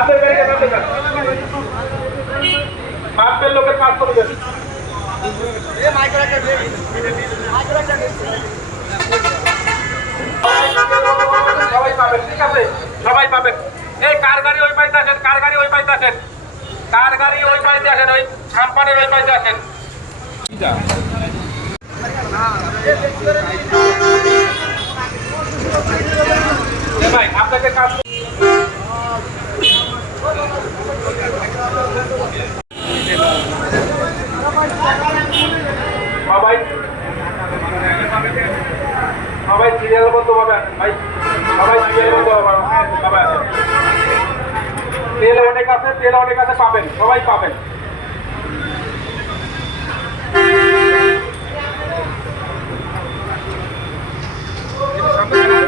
হাতের গাড়িকে হাতে দেন, মাপের লোকের কাজ করে দেন। সবাই পাবেন, ঠিক আছে, সবাই পাবেন। এই কার গাড়ি ওই পাইতে আসেন, কার গাড়ি ওই পাইতে আসেন, কার গাড়ি ওই পাইতে আসেন, ওই সাম্পানের ওই পাইতে আসেন। ভাই আপনাকে কাজ সবাই সবাই সিরিয়ালবদ্ধ ভাবে আসেন ভাই, সবাই সিরিয়ালবদ্ধ ভাবে আসেন। তেল অনেক আছে, তেল অনেক আছে, পাবেন, সবাই পাবেন। সামনে